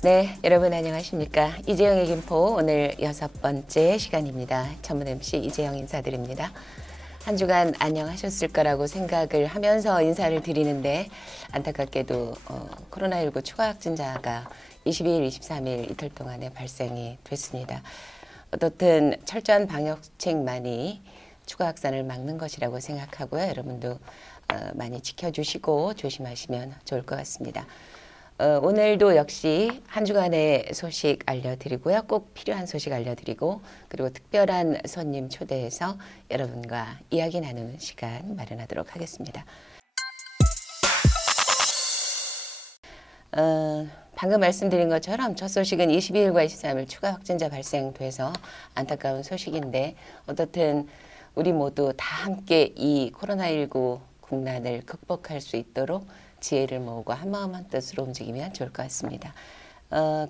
네, 여러분 안녕하십니까. 이재영의 김포 오늘 6번째 시간입니다. 전문 MC 이재영 인사드립니다. 한 주간 안녕하셨을 거라고 생각을 하면서 인사를 드리는데 안타깝게도 코로나19 추가 확진자가 22일, 23일 이틀 동안에 발생이 됐습니다. 어떻든 철저한 방역책만이 추가 확산을 막는 것이라고 생각하고요. 여러분도 많이 지켜주시고 조심하시면 좋을 것 같습니다. 오늘도 역시 한 주간의 소식 알려드리고요. 꼭 필요한 소식 알려드리고 그리고 특별한 손님 초대해서 여러분과 이야기 나누는 시간 마련하도록 하겠습니다. 방금 말씀드린 것처럼 첫 소식은 22일과 23일 추가 확진자 발생돼서 안타까운 소식인데 어떻든 우리 모두 다 함께 이 코로나19 국난을 극복할 수 있도록 지혜를 모으고 한마음 한뜻으로 움직이면 좋을 것 같습니다.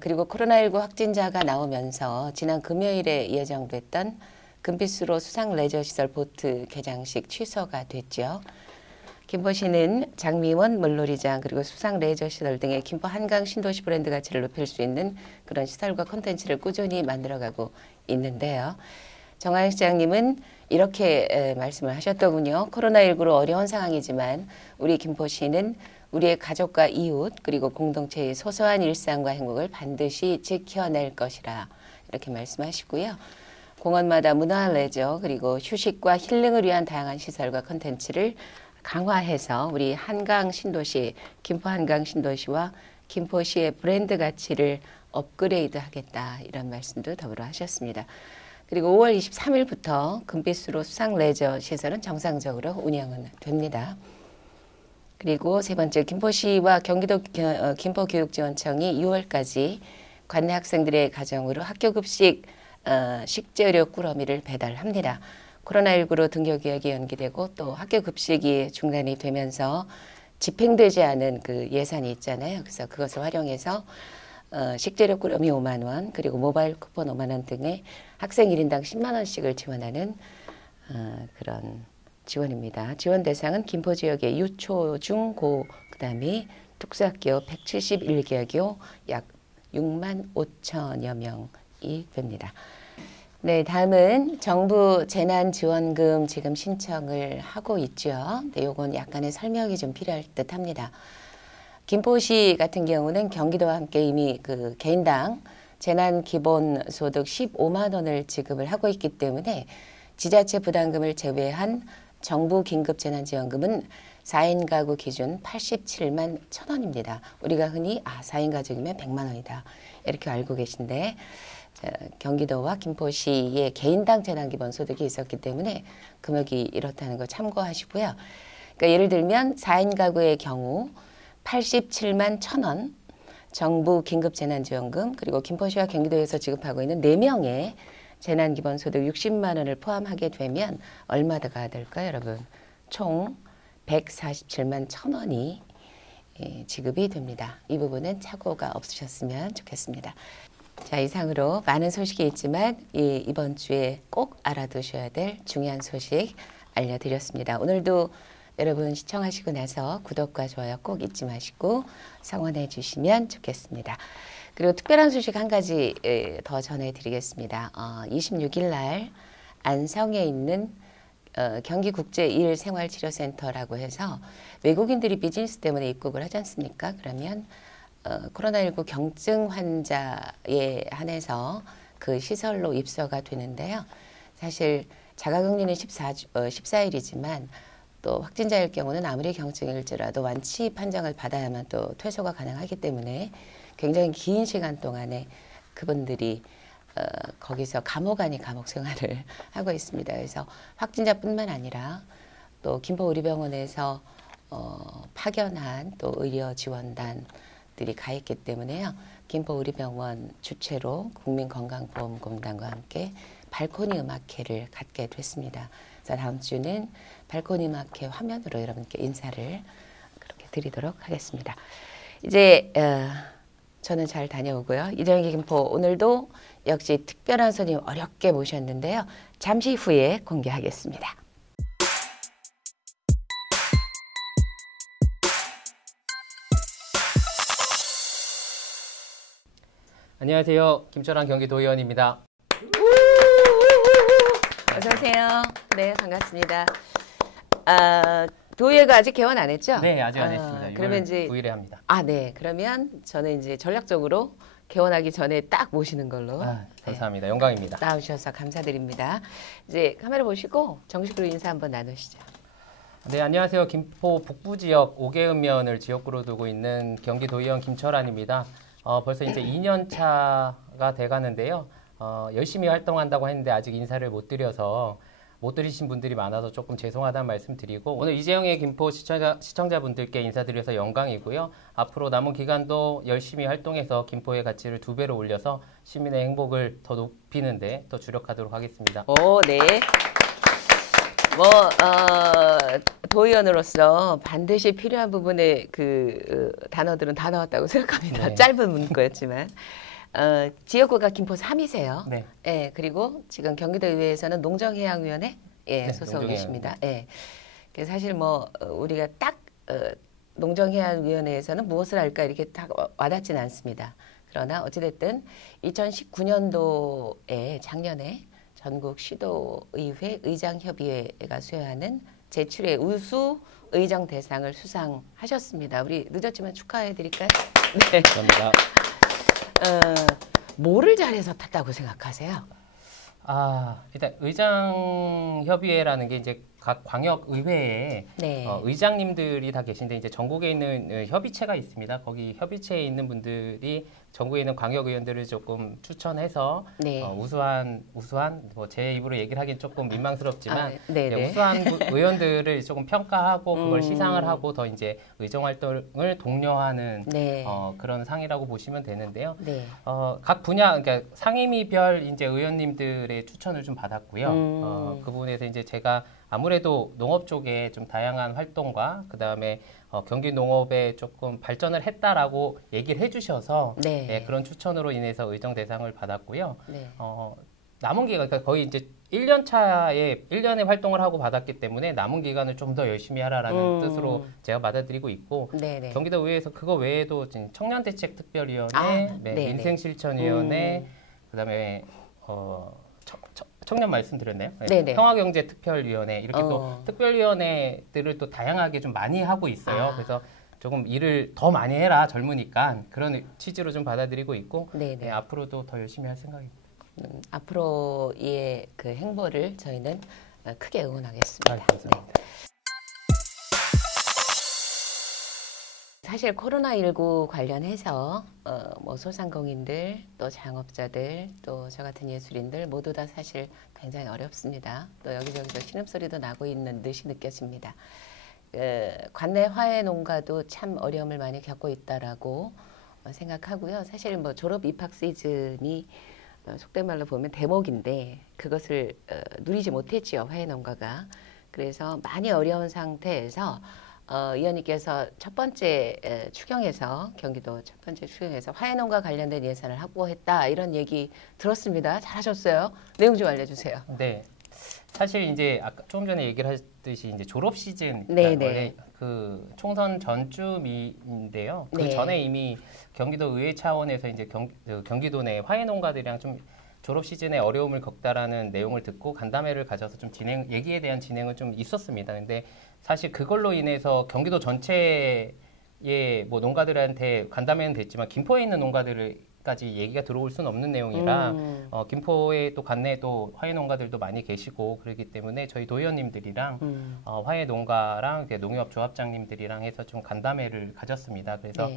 그리고 코로나19 확진자가 나오면서 지난 금요일에 예정됐던 금빛수로 수상 레저시설 보트 개장식 취소가 됐죠. 김포시는 장미원 물놀이장 그리고 수상 레저시설 등의 김포 한강 신도시 브랜드 가치를 높일 수 있는 그런 시설과 콘텐츠를 꾸준히 만들어가고 있는데요. 정하영 시장님은 이렇게 말씀을 하셨더군요. 코로나19로 어려운 상황이지만 우리 김포시는 우리의 가족과 이웃 그리고 공동체의 소소한 일상과 행복을 반드시 지켜낼 것이라 이렇게 말씀하시고요. 공원마다 문화 레저 그리고 휴식과 힐링을 위한 다양한 시설과 콘텐츠를 강화해서 우리 한강 신도시, 김포 한강 신도시와 김포시의 브랜드 가치를 업그레이드 하겠다 이런 말씀도 더불어 하셨습니다. 그리고 5월 23일부터 금빛수로 수상 레저 시설은 정상적으로 운영은 됩니다. 그리고 세 번째 김포시와 경기도 김포교육지원청이 6월까지 관내 학생들의 가정으로 학교급식 식재료 꾸러미를 배달합니다. 코로나19로 등교 계획이 연기되고 또 학교급식이 중단이 되면서 집행되지 않은 그 예산이 있잖아요. 그래서 그것을 활용해서 식재료 꾸러미 5만 원 그리고 모바일 쿠폰 5만 원 등의 학생 1인당 10만 원씩을 지원하는 그런 지원입니다. 지원 대상은 김포 지역의 유초, 중, 고, 그 다음에 특수학교 171개교 약 6만 5천여 명이 됩니다. 네, 다음은 정부 재난지원금 지금 신청을 하고 있죠. 네, 요건 약간의 설명이 좀 필요할 듯 합니다. 김포시 같은 경우는 경기도와 함께 이미 그 개인당 재난기본소득 15만 원을 지급을 하고 있기 때문에 지자체 부담금을 제외한 정부 긴급재난지원금은 4인 가구 기준 87만 1천 원입니다. 우리가 흔히 4인 가족이면 100만 원이다 이렇게 알고 계신데 경기도와 김포시의 개인당 재난기본소득이 있었기 때문에 금액이 이렇다는 거 참고하시고요. 그러니까 예를 들면 4인 가구의 경우 87만 1천 원 정부 긴급재난지원금 그리고 김포시와 경기도에서 지급하고 있는 4명의 재난기본소득 60만 원을 포함하게 되면 얼마가 될까요, 여러분? 총 147만 1천 원이 지급이 됩니다. 이 부분은 착오가 없으셨으면 좋겠습니다. 자, 이상으로 많은 소식이 있지만 이번 주에 꼭 알아두셔야 될 중요한 소식 알려드렸습니다. 오늘도 여러분 시청하시고 나서 구독과 좋아요 꼭 잊지 마시고 성원해 주시면 좋겠습니다. 그리고 특별한 소식 한 가지 더 전해드리겠습니다. 26일 날 안성에 있는 경기국제1생활치료센터라고 해서 외국인들이 비즈니스 때문에 입국을 하지 않습니까? 그러면 코로나19 경증 환자에 한해서 그 시설로 입소가 되는데요. 사실 자가격리는 14일이지만 또 확진자일 경우는 아무리 경증일지라도 완치 판정을 받아야만 또 퇴소가 가능하기 때문에 굉장히 긴 시간 동안에 그분들이 거기서 감옥 아닌 감옥 생활을 하고 있습니다. 그래서 확진자뿐만 아니라 또 김포의료병원에서 파견한 또 의료 지원단들이 가 있기 때문에요. 김포의료병원 주최로 국민건강보험공단과 함께 발코니 음악회를 갖게 됐습니다. 그래서 다음 주는 발코니 음악회 화면으로 여러분께 인사를 그렇게 드리도록 하겠습니다. 이제 저는 잘 다녀오고요. 이재영의 김포 오늘도 역시 특별한 손님 어렵게 모셨는데요. 잠시 후에 공개하겠습니다. 안녕하세요. 김철환 경기도의원입니다. 어서 오세요. 네, 반갑습니다. 도의회가 아직 개원 안 했죠? 네, 아직 안 했습니다. 그러면 이제 9일에 합니다. 네. 그러면 저는 이제 전략적으로 개원하기 전에 딱 모시는 걸로. 감사합니다. 네, 영광입니다. 나오셔서 감사드립니다. 이제 카메라 보시고 정식으로 인사 한번 나누시죠. 네, 안녕하세요. 김포 북부 지역 오개읍면을 지역구로 두고 있는 경기도의원 김철환입니다. 벌써 이제 2년 차가 돼가는데요. 열심히 활동한다고 했는데 아직 인사를 못 드려서 못 드리신 분들이 많아서 조금 죄송하다는 말씀 드리고, 오늘 이재영의 김포 시청자분들께 인사드려서 영광이고요. 앞으로 남은 기간도 열심히 활동해서 김포의 가치를 2배로 올려서 시민의 행복을 더 높이는데 더 주력하도록 하겠습니다. 네. 도의원으로서 반드시 필요한 부분의 단어들은 다 나왔다고 생각합니다. 네. 짧은 문구였지만. 지역구가 김포 3이세요. 네. 예, 그리고 지금 경기도의회에서는 농정해양위원회 네, 소속 계십니다. 예. 그래서 사실 우리가 딱 농정해양위원회에서는 무엇을 할까 이렇게 딱 와닿지는 않습니다. 그러나 어찌됐든 2019년도에 작년에 전국 시도의회 의장협의회가 수여하는 제7회 우수 의정 대상을 수상하셨습니다. 우리 늦었지만 축하해드릴까요? 네. 감사합니다. 뭐를 잘해서 탔다고 생각하세요? 일단 의장협의회라는 게 이제 각 광역의회에 네. 의장님들이 다 계신데 이제 전국에 있는 협의체가 있습니다. 거기 협의체에 있는 분들이 전국에 있는 광역의원들을 조금 추천해서 네. 우수한 제 입으로 얘기를 하긴 조금 민망스럽지만 네네. 우수한 의원들을 조금 평가하고 그걸 시상을 하고 더 이제 의정 활동을 독려하는 네. 그런 상이라고 보시면 되는데요. 네. 각 분야, 그러니까 상임위별 이제 의원님들의 추천을 좀 받았고요. 그 부분에서 이제 제가 아무래도 농업 쪽에 좀 다양한 활동과 그 다음에 경기 농업에 조금 발전을 했다라고 얘기를 해주셔서 네. 그런 추천으로 인해서 의정 대상을 받았고요. 네. 남은 기간, 그러니까 거의 이제 1년 차에 1년의 활동을 하고 받았기 때문에 남은 기간을 좀 더 열심히 하라라는 뜻으로 제가 받아들이고 있고, 네네. 경기도 의회에서 그거 외에도 청년대책특별위원회, 네네. 민생실천위원회, 그다음에 청년 말씀드렸나요? 네네. 평화경제특별위원회 이렇게 또 특별위원회들을 또 다양하게 좀 많이 하고 있어요. 그래서 조금 일을 더 많이 해라 젊으니까 그런 취지로 좀 받아들이고 있고 앞으로도 더 열심히 할 생각입니다. 앞으로의 그 행보를 저희는 크게 응원하겠습니다. 감사합니다. 네. 사실 코로나19 관련해서 소상공인들 또 장업자들 또 저 같은 예술인들 모두 다 사실 굉장히 어렵습니다. 또 여기저기서 신음소리도 나고 있는 듯이 느껴집니다. 관내 화훼 농가도 참 어려움을 많이 겪고 있다라고 생각하고요. 사실 졸업 입학 시즌이 속된 말로 보면 대목인데 그것을 누리지 못했지요, 화훼 농가가. 그래서 많이 어려운 상태에서 의원님께서 첫 번째 추경에서 경기도 첫 번째 추경에서 화훼농가 관련된 예산을 확보했다 이런 얘기 들었습니다. 잘하셨어요. 내용 좀 알려주세요. 네, 사실 이제 아까 조금 전에 얘기를 했듯이 이제 졸업 시즌 원래 그 총선 전쯤인데요. 그 전에 이미 경기도 의회 차원에서 이제 경기도 내 화훼농가들이랑 좀 졸업 시즌에 어려움을 겪다라는 내용을 듣고 간담회를 가져서 좀 얘기에 대한 진행은 좀 있었습니다. 근데 사실 그걸로 인해서 경기도 전체의 농가들한테 간담회는 됐지만 김포에 있는 농가들까지 얘기가 들어올 수는 없는 내용이라 김포에 또 관내에 또 화훼 농가들도 많이 계시고 그렇기 때문에 저희 도의원님들이랑 화훼 농가랑 농협 조합장님들이랑 해서 좀 간담회를 가졌습니다. 그래서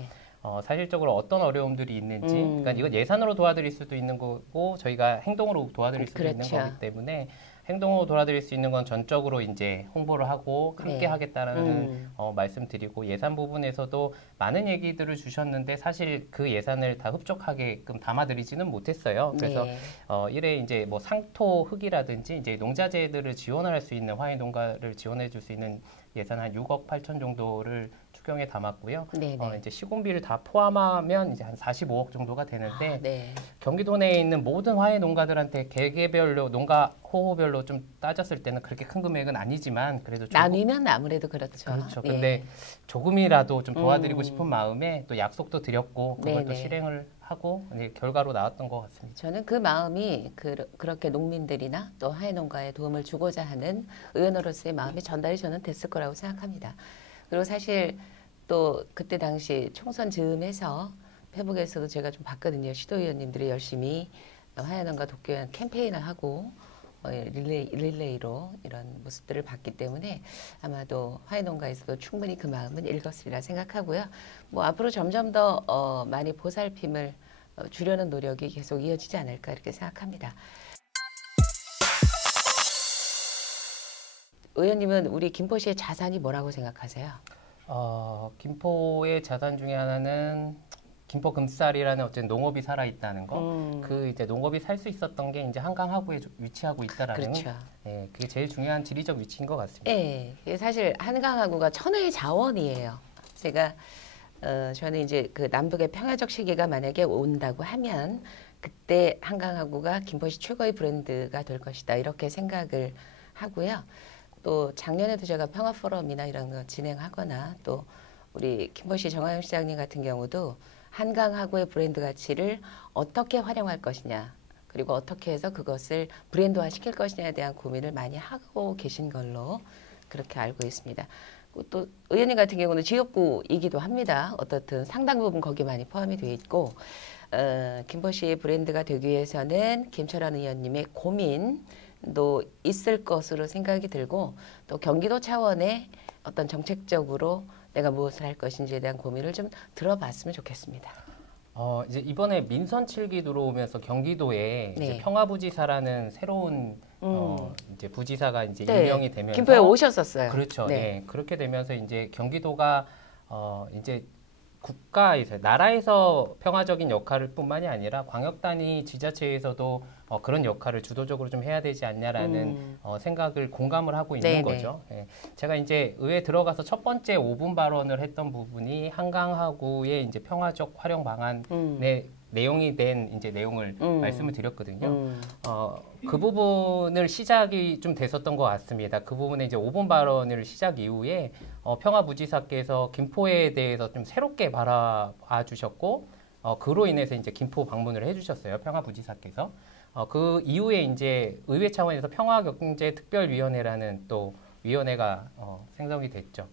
사실적으로 어떤 어려움들이 있는지, 그러니까 이건 예산으로 도와드릴 수도 있는 거고 저희가 행동으로 도와드릴 수도 있는 거기 때문에 행동으로 도와드릴 수 있는 건 전적으로 이제 홍보를 하고 함께 하겠다라는 말씀드리고, 예산 부분에서도 많은 얘기들을 주셨는데 사실 그 예산을 다 흡족하게끔 담아드리지는 못했어요. 그래서 이래 이제 상토 흙이라든지 이제 농자재들을 지원할 수 있는 화훼 농가를 지원해 줄 수 있는 예산 한 6억 8천 정도를 추경에 담았고요. 이제 시공비를 다 포함하면 이제 한 45억 정도가 되는데 경기도 내에 있는 모든 화훼 농가들한테 개개별로 농가 호호별로 좀 따졌을 때는 그렇게 큰 금액은 아니지만 그래도 나누면 아무래도 그렇죠. 근데 조금이라도 좀 도와드리고 싶은 마음에 또 약속도 드렸고 그걸 또 실행을 하고 이제 결과로 나왔던 것 같습니다. 저는 그 마음이 그렇게 농민들이나 또 하회농가에 도움을 주고자 하는 의원으로서의 마음이 전달이 저는 됐을 거라고 생각합니다. 그리고 사실 또 그때 당시 총선 즈음해서 페북에서도 제가 좀 봤거든요. 시도의원님들이 열심히 하회농가 독교연 캠페인을 하고 릴레이로 이런 모습들을 봤기 때문에 아마도 하회농가에서도 충분히 그 마음은 읽었으리라 생각하고요. 뭐 앞으로 점점 더 많이 보살핌을 주려는 노력이 계속 이어지지 않을까 이렇게 생각합니다. 의원님은 우리 김포시의 자산이 뭐라고 생각하세요? 김포의 자산 중에 하나는 김포 금쌀이라는 어쨌든 농업이 살아 있다는 거. 그 이제 농업이 살 수 있었던 게 이제 한강 하구에 위치하고 있다라는. 그렇죠. 예, 그게 제일 중요한 지리적 위치인 것 같습니다. 예, 사실 한강 하구가 천혜의 자원이에요. 저는 이제 그 남북의 평화적 시기가 만약에 온다고 하면 그때 한강 하구가 김포시 최고의 브랜드가 될 것이다 이렇게 생각을 하고요. 또 작년에도 제가 평화 포럼이나 이런 거 진행하거나 또 우리 김포시 정하영 시장님 같은 경우도 한강 하구의 브랜드 가치를 어떻게 활용할 것이냐 그리고 어떻게 해서 그것을 브랜드화 시킬 것이냐에 대한 고민을 많이 하고 계신 걸로 그렇게 알고 있습니다. 또 의원님 같은 경우는 지역구이기도 합니다. 어떻든 상당 부분 거기에 많이 포함이 되어 있고 김포시의 브랜드가 되기 위해서는 김철환 의원님의 고민도 있을 것으로 생각이 들고 또 경기도 차원의 어떤 정책적으로 내가 무엇을 할 것인지에 대한 고민을 좀 들어봤으면 좋겠습니다. 이제 이번에 민선 7기 들어오면서 경기도에 네. 이제 평화부지사라는 새로운 이제 부지사가 이제 네. 임명이 되면서 김포에 오셨었어요. 그렇죠. 네. 네. 그렇게 되면서 이제 경기도가 이제 국가에서 나라에서 평화적인 역할을 뿐만이 아니라 광역단위 지자체에서도 그런 역할을 주도적으로 좀 해야 되지 않냐라는 생각을 공감을 하고 있는 네네. 거죠. 예. 제가 이제 의회 들어가서 첫 번째 5분 발언을 했던 부분이 한강하구의 이제 평화적 활용 방안의 내용이 된 이제 내용을 말씀을 드렸거든요. 그 부분을 시작이 좀 됐었던 것 같습니다. 그 부분에 이제 5분 발언을 시작 이후에 평화부지사께서 김포에 대해서 좀 새롭게 바라봐 주셨고 그로 인해서 이제 김포 방문을 해주셨어요. 평화부지사께서. 그 이후에 이제 의회 차원에서 평화경제특별위원회라는 또 위원회가 생성이 됐죠.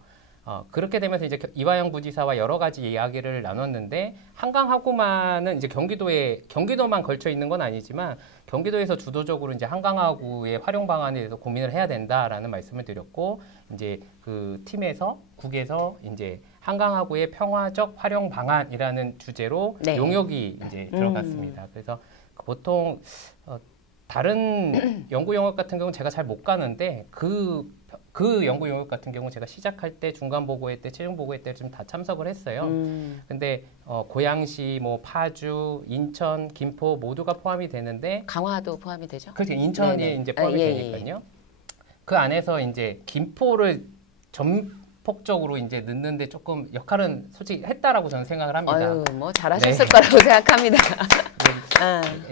그렇게 되면서 이제 이화영 부지사와 여러 가지 이야기를 나눴는데 한강하구만은 이제 경기도만 걸쳐 있는 건 아니지만 경기도에서 주도적으로 이제 한강하구의 활용 방안에 대해서 고민을 해야 된다라는 말씀을 드렸고 이제 그 팀에서 국에서 이제 한강하구의 평화적 활용 방안이라는 주제로 네. 용역이 이제 들어갔습니다. 그래서 보통 다른 연구 영역 같은 경우는 제가 잘 못 가는데 그 연구 영역 같은 경우 제가 시작할 때 중간 보고회 때 최종 보고회 때 좀 다 참석을 했어요. 근데 고양시, 뭐 파주, 인천, 김포 모두가 포함이 되는데 강화도 포함이 되죠? 그렇죠. 인천이 네네. 이제 포함이 예, 되니까요. 그 안에서 이제 김포를 전폭적으로 이제 넣는데 조금 역할은 솔직히 했다라고 저는 생각을 합니다. 아유, 뭐 잘하셨을 거라고 생각합니다.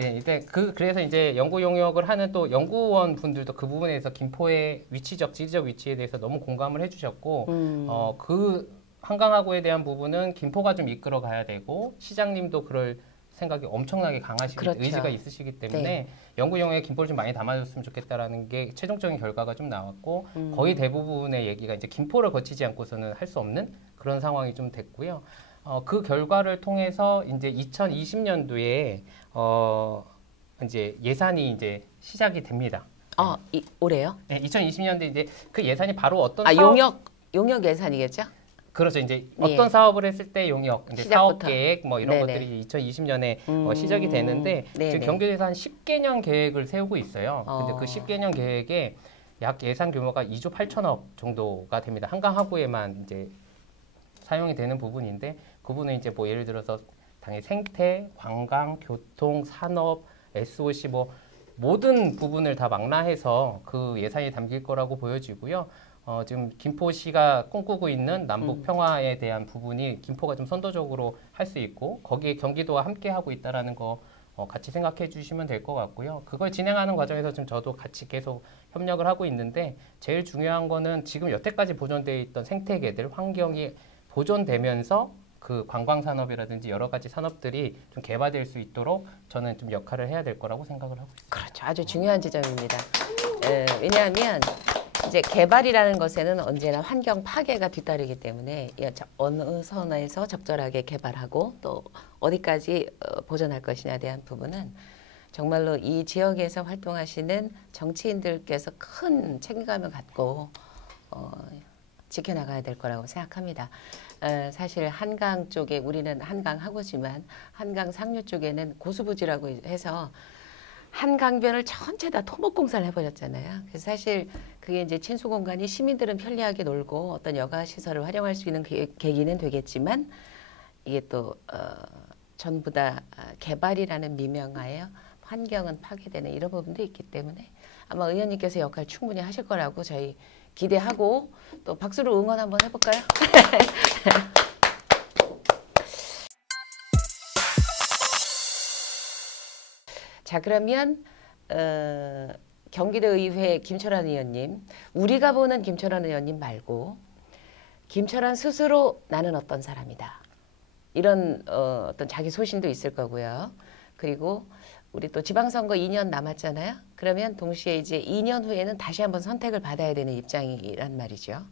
예, 그래서 이제 연구 용역을 하는 또 연구원 분들도 그 부분에서 김포의 위치적, 지리적 위치에 대해서 너무 공감을 해주셨고, 그 한강하구에 대한 부분은 김포가 좀 이끌어 가야 되고, 시장님도 그럴 생각이 엄청나게 강하시고 그렇죠. 의지가 있으시기 때문에 네. 연구 용역에 김포를 좀 많이 담아줬으면 좋겠다라는 게 최종적인 결과가 좀 나왔고, 거의 대부분의 얘기가 이제 김포를 거치지 않고서는 할 수 없는 그런 상황이 좀 됐고요. 그 결과를 통해서 이제 2020년도에 이제 예산이 이제 시작이 됩니다. 올해요? 네, 2020년도에 이제 그 예산이 바로 어떤 사업 용역 예산이겠죠? 그렇죠. 이제 네. 어떤 사업을 했을 때 용역, 이제 사업 시작부터. 계획 뭐 이런 네네. 것들이 2020년에 시작이 되는데 네네. 지금 경기도에서 한 10개년 계획을 세우고 있어요. 근데 그 어. 10개년 계획에 약 예산 규모가 2조 8천억 정도가 됩니다. 한강하구에만 이제 사용이 되는 부분인데 그 부분은 이제 뭐 예를 들어서 당연히 생태, 관광, 교통, 산업, SOC 뭐 모든 부분을 다 망라해서 그 예산이 담길 거라고 보여지고요. 지금 김포시가 꿈꾸고 있는 남북 평화에 대한 부분이 김포가 좀 선도적으로 할 수 있고 거기에 경기도와 함께 하고 있다라는 거 같이 생각해 주시면 될 것 같고요. 그걸 진행하는 과정에서 지금 저도 같이 계속 협력을 하고 있는데 제일 중요한 거는 지금 여태까지 보존되어 있던 생태계들, 환경이 보존되면서 그 관광 산업이라든지 여러 가지 산업들이 좀 개발될 수 있도록 저는 좀 역할을 해야 될 거라고 생각을 하고 있습니다. 그렇죠. 아주 중요한 지점입니다. 왜냐하면 이제 개발이라는 것에는 언제나 환경 파괴가 뒤따르기 때문에 어느 선에서 적절하게 개발하고 또 어디까지 보존할 것이냐에 대한 부분은 정말로 이 지역에서 활동하시는 정치인들께서 큰 책임감을 갖고 지켜나가야 될 거라고 생각합니다. 사실 한강 쪽에 우리는 한강 하고지만 한강 상류 쪽에는 고수부지라고 해서 한강변을 전체 다 토목공사를 해버렸잖아요. 그래서 사실 그게 이제 친수 공간이 시민들은 편리하게 놀고 어떤 여가 시설을 활용할 수 있는 계기는 되겠지만 이게 또 전부 다 개발이라는 미명하에 환경은 파괴되는 이런 부분도 있기 때문에 아마 의원님께서 역할 충분히 하실 거라고 저희 기대하고 또 박수로 응원 한번 해볼까요? 자, 그러면 경기도의회 김철환 의원님, 우리가 보는 김철환 의원님 말고 김철환 스스로 나는 어떤 사람이다. 이런 어떤 자기 소신도 있을 거고요. 그리고 우리 또 지방선거 2년 남았잖아요. 그러면 동시에 이제 2년 후에는 다시 한번 선택을 받아야 되는 입장이란 말이죠.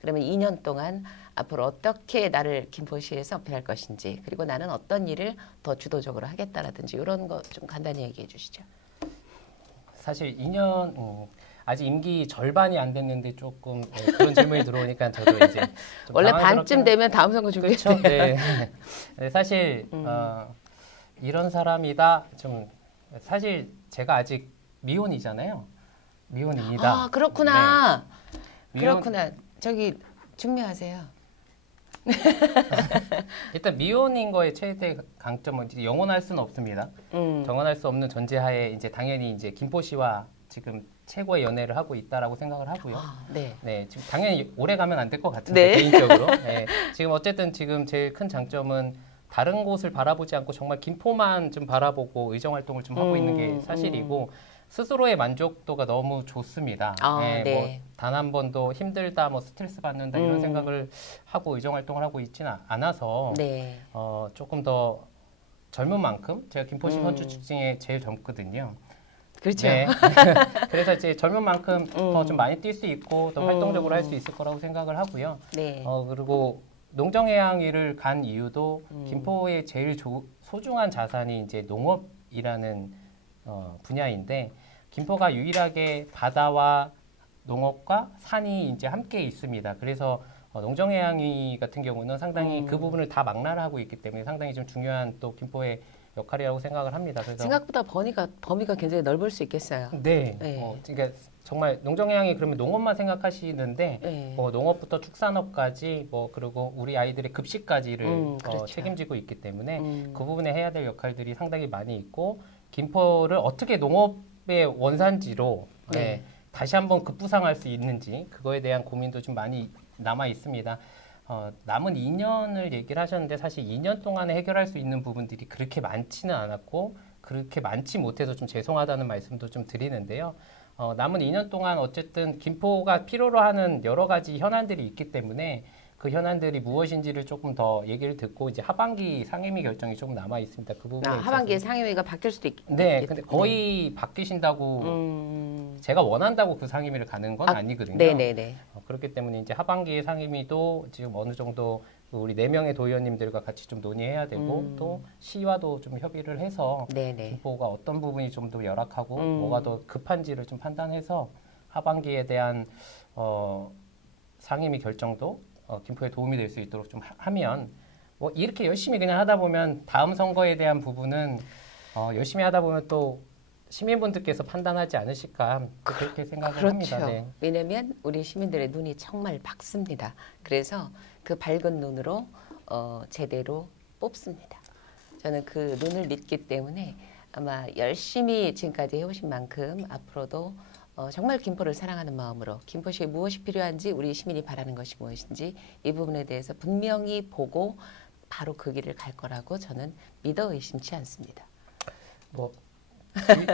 그러면 2년 동안 앞으로 어떻게 나를 김포시에서 어필할 것인지, 그리고 나는 어떤 일을 더 주도적으로 하겠다라든지 이런 거 좀 간단히 얘기해 주시죠. 사실 2년 아직 임기 절반이 안 됐는데 조금 그런 질문이 들어오니까 저도 이제 좀 원래 반쯤 되면 다음 선거 준비해요. 그렇죠. 네. 네, 사실 이런 사람이다. 좀 사실 제가 아직 미혼이잖아요. 미혼입니다. 아, 그렇구나. 네. 그렇구나. 저기 증명하세요. 일단 미혼인 거의 최대 강점은 이제 영원할 수는 없습니다. 정원할 수 없는 전제하에 이제 당연히 이제 김포시와 지금 최고의 연애를 하고 있다라고 생각을 하고요. 아, 네. 네, 지금 당연히 오래 가면 안 될 것 같은데 네. 개인적으로. 네, 지금 어쨌든 지금 제일 큰 장점은 다른 곳을 바라보지 않고 정말 김포만 좀 바라보고 의정 활동을 좀 하고 있는 게 사실이고 스스로의 만족도가 너무 좋습니다. 아, 네, 네. 뭐 단 한 번도 힘들다, 뭐 스트레스 받는다 이런 생각을 하고 의정 활동을 하고 있지는 않아서 네. 조금 더 젊은 만큼 제가 김포시 선출 중에 제일 젊거든요. 그렇죠. 네. 그래서 이제 젊은 만큼 더 좀 많이 뛸 수 있고 더 활동적으로 할 수 있을 거라고 생각을 하고요. 네. 그리고 농정해양위를 간 이유도 김포의 제일 소중한 자산이 이제 농업이라는 분야인데 김포가 유일하게 바다와 농업과 산이 이제 함께 있습니다. 그래서 농정해양위 같은 경우는 상당히 그 부분을 다 망라하고 있기 때문에 상당히 좀 중요한 또 김포의 역할이라고 생각을 합니다. 그래서 생각보다 범위가 굉장히 넓을 수 있겠어요. 네. 네. 그러니까 정말 농정해양이 그러면 농업만 생각하시는데 네. 뭐 농업부터 축산업까지 뭐 그리고 우리 아이들의 급식까지를 그렇죠. 책임지고 있기 때문에 그 부분에 해야 될 역할들이 상당히 많이 있고 김포를 어떻게 농업의 원산지로 네. 다시 한번 급부상할 수 있는지 그거에 대한 고민도 좀 많이 남아 있습니다. 남은 2년을 얘기를 하셨는데 사실 2년 동안에 해결할 수 있는 부분들이 그렇게 많지는 않았고 그렇게 많지 못해서 좀 죄송하다는 말씀도 좀 드리는데요. 남은 2년 동안 어쨌든 김포가 필요로 하는 여러 가지 현안들이 있기 때문에 그 현안들이 무엇인지를 조금 더 얘기를 듣고 이제 하반기 상임위 결정이 조금 남아 있습니다. 그 부분에 하반기에 상임위가 바뀔 수도 있겠네요. 네, 근데 거의 바뀌신다고 제가 원한다고 그 상임위를 가는 건 아니거든요. 네네네. 그렇기 때문에 이제 하반기 상임위도 지금 어느 정도 우리 4명의 도의원님들과 같이 좀 논의해야 되고 또 시와도 좀 협의를 해서 네네. 김포가 어떤 부분이 좀 더 열악하고 뭐가 더 급한지를 좀 판단해서 하반기에 대한 상임위 결정도 김포에 도움이 될 수 있도록 좀 하면 뭐 이렇게 열심히 그냥 하다 보면 다음 선거에 대한 부분은 열심히 하다 보면 또 시민분들께서 판단하지 않으실까 그렇게 생각을 그렇죠. 합니다. 네. 왜냐하면 우리 시민들의 눈이 정말 밝습니다. 그래서 그 밝은 눈으로 제대로 뽑습니다. 저는 그 눈을 믿기 때문에 아마 열심히 지금까지 해오신 만큼 앞으로도 정말 김포를 사랑하는 마음으로 김포시에 무엇이 필요한지 우리 시민이 바라는 것이 무엇인지 이 부분에 대해서 분명히 보고 바로 그 길을 갈 거라고 저는 믿어 의심치 않습니다. 뭐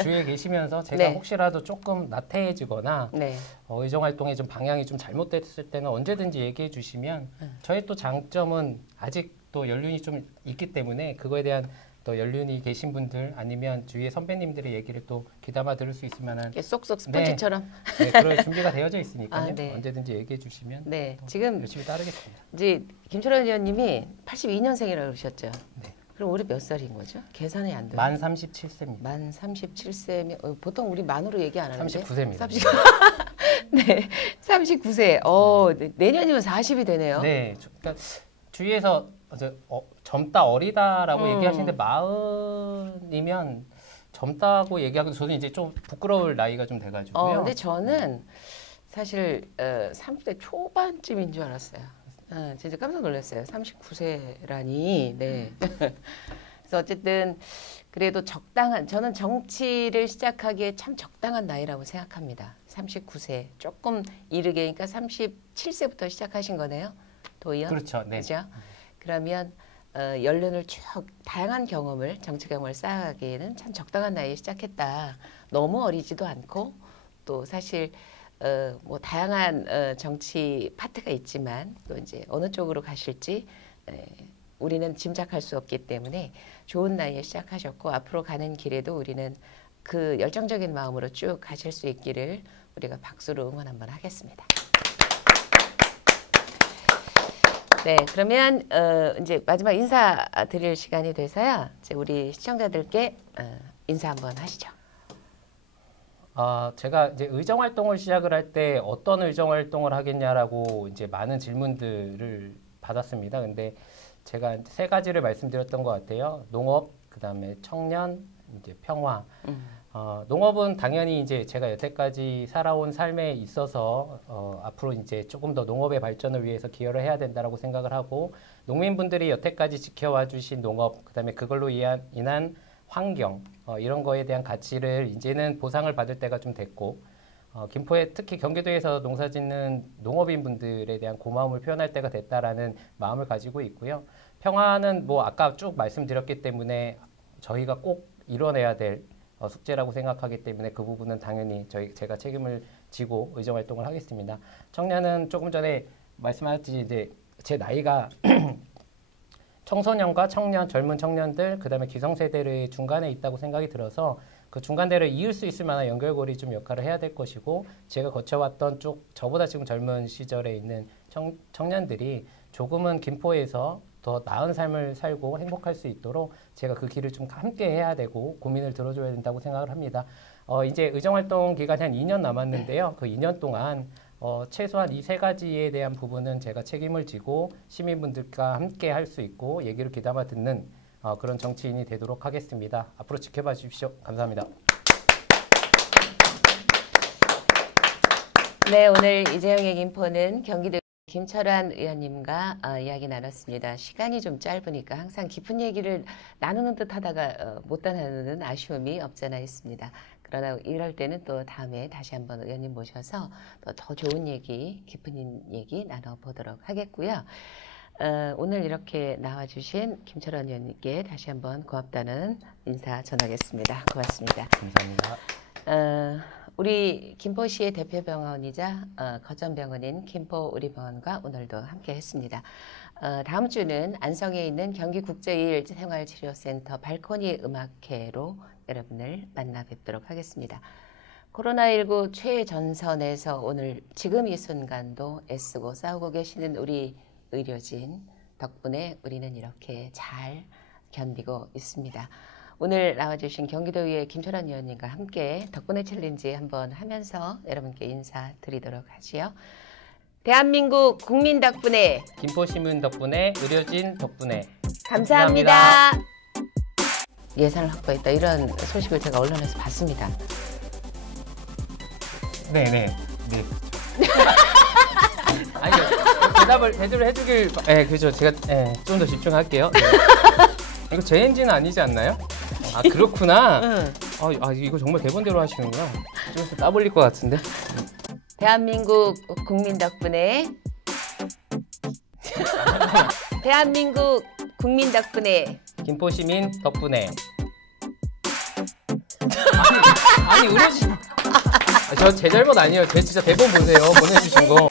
주위에 계시면서 제가 네. 혹시라도 조금 나태해지거나 네. 의정 활동의 좀 방향이 좀 잘못됐을 때는 언제든지 얘기해 주시면 저의 또 장점은 아직 또 연륜이 좀 있기 때문에 그거에 대한 또 연륜이 계신 분들 아니면 주위의 선배님들의 얘기를 또 귀담아 들을 수 있을 만한 쏙쏙 스펀지처럼 네, 그럴 준비가 되어져 있으니까요. 네. 언제든지 얘기해 주시면 네, 지금 열심히 따르겠습니다. 이제 김철원 의원님이 82년생이라고 그러셨죠? 네. 그럼 올해 몇 살인 거죠? 계산이 안 돼요. 만 37세입니다. 만 37세면 보통 우리 만으로 얘기 안 하는데 39세입니다. 네, 39세. 내년이면 40이 되네요. 네, 그러니까 주위에서 젊다 어리다라고 얘기하시는데 40이면 젊다고 얘기하고 저는 이제 좀 부끄러울 나이가 좀 돼가지고요. 근데 저는 사실 30대 초반쯤인 줄 알았어요. 진짜 깜짝 놀랐어요. 39세라니. 네. 그래서 어쨌든 그래도 저는 정치를 시작하기에 참 적당한 나이라고 생각합니다. 39세. 조금 이르게, 그러니까 37세부터 시작하신 거네요. 도의원? 그렇죠. 네. 그죠? 그러면 연륜을 쭉 다양한 경험을 정치 경험을 쌓아가기에는 참 적당한 나이에 시작했다. 너무 어리지도 않고 또 사실 뭐 다양한 정치 파트가 있지만 또 이제 어느 쪽으로 가실지 우리는 짐작할 수 없기 때문에 좋은 나이에 시작하셨고 앞으로 가는 길에도 우리는 그 열정적인 마음으로 쭉 가실 수 있기를 우리가 박수로 응원 한번 하겠습니다. 네, 그러면 이제 마지막 인사 드릴 시간이 돼서요. 이제 우리 시청자들께 인사 한번 하시죠. 제가 이제 의정 활동을 시작을 할 때 어떤 의정 활동을 하겠냐라고 이제 많은 질문들을 받았습니다. 근데 제가 세 가지를 말씀드렸던 것 같아요. 농업, 그다음에 청년, 이제 평화. 농업은 당연히 이제 제가 여태까지 살아온 삶에 있어서 앞으로 이제 조금 더 농업의 발전을 위해서 기여를 해야 된다라고 생각을 하고 농민분들이 여태까지 지켜와 주신 농업, 그다음에 그걸로 인한 환경 이런 거에 대한 가치를 이제는 보상을 받을 때가 좀 됐고 김포에 특히 경기도에서 농사짓는 농업인분들에 대한 고마움을 표현할 때가 됐다라는 마음을 가지고 있고요. 평화는 뭐 아까 쭉 말씀드렸기 때문에 저희가 꼭 이뤄내야 될 숙제라고 생각하기 때문에 그 부분은 당연히 제가 책임을 지고 의정 활동을 하겠습니다. 청년은 조금 전에 말씀하셨듯이 이제 제 나이가 청소년과 청년, 젊은 청년들, 그다음에 기성세대의 중간에 있다고 생각이 들어서 그 중간대를 이을 수 있을 만한 연결고리 좀 역할을 해야 될 것이고 제가 거쳐왔던 저보다 지금 젊은 시절에 있는 청년들이 조금은 김포에서 더 나은 삶을 살고 행복할 수 있도록 제가 그 길을 좀 함께 해야 되고 고민을 들어줘야 된다고 생각을 합니다. 이제 의정활동 기간이 한 2년 남았는데요. 그 2년 동안 최소한 이 세 가지에 대한 부분은 제가 책임을 지고 시민분들과 함께 할 수 있고 얘기를 귀담아 듣는 그런 정치인이 되도록 하겠습니다. 앞으로 지켜봐 주십시오. 감사합니다. 네, 오늘 이재영의 김포는 경기도 김철환 의원님과 이야기 나눴습니다. 시간이 좀 짧으니까 항상 깊은 얘기를 나누는 듯 하다가 못 나누는 아쉬움이 없잖아 있습니다. 그러나 이럴 때는 또 다음에 다시 한번 의원님 모셔서 더 좋은 얘기, 깊은 얘기 나눠보도록 하겠고요. 오늘 이렇게 나와주신 김철환 의원님께 다시 한번 고맙다는 인사 전하겠습니다. 고맙습니다. 감사합니다. 우리 김포시의 대표병원이자 거점병원인 김포의료병원과 오늘도 함께 했습니다. 다음 주는 안성에 있는 경기국제1생활치료센터 발코니 음악회로 여러분을 만나 뵙도록 하겠습니다. 코로나19 최전선에서 오늘 지금 이 순간도 애쓰고 싸우고 계시는 우리 의료진 덕분에 우리는 이렇게 잘 견디고 있습니다. 오늘 나와주신 경기도의회 김철환 의원님과 함께 덕분에 챌린지 한번 하면서 여러분께 인사드리도록 하지요. 대한민국 국민 덕분에 김포시민 덕분에 의료진 덕분에 감사합니다. 예산을 확보했다 이런 소식을 제가 언론에서 봤습니다. 네네. 네. 아니요. 대답을 해주길. 네, 그죠. 제가 좀 더 집중할게요. 네. 이거 제 엔진 아니지 않나요? 아 그렇구나. 응. 이거 정말 대본대로 하시는구나. 좀 있으면 따돌릴 것 같은데. 대한민국 국민 덕분에 대한민국 국민 덕분에 김포시민 덕분에 아니 의료진 저 제 잘못 아니에요. 제 진짜 대본 보세요. 보내주신 거.